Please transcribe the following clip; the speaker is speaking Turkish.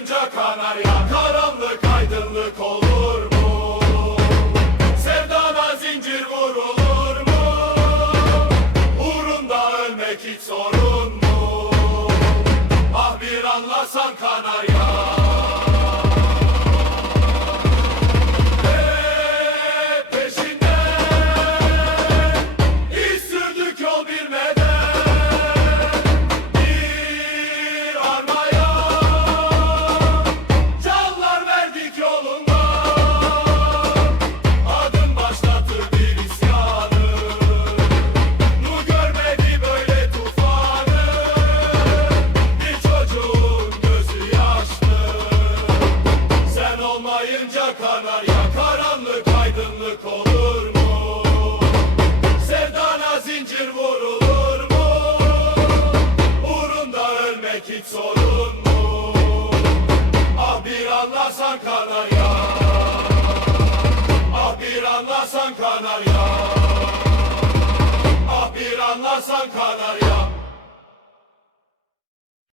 Basınca kanar ya karanlık aydınlık olur mu? Sevdana zincir vurulur mu? Uğrunda ölmek hiç sorun mu? Ah bir anlasan kanar ya yanınca kanar ya karanlık aydınlık olur mu? Sevdana zincir vurulur mu? Uğrunda ölmek hiç sorun mu? Ah bir anlasan kanar ya Ah bir anlasan kanar ya Ah bir anlasan kanar ya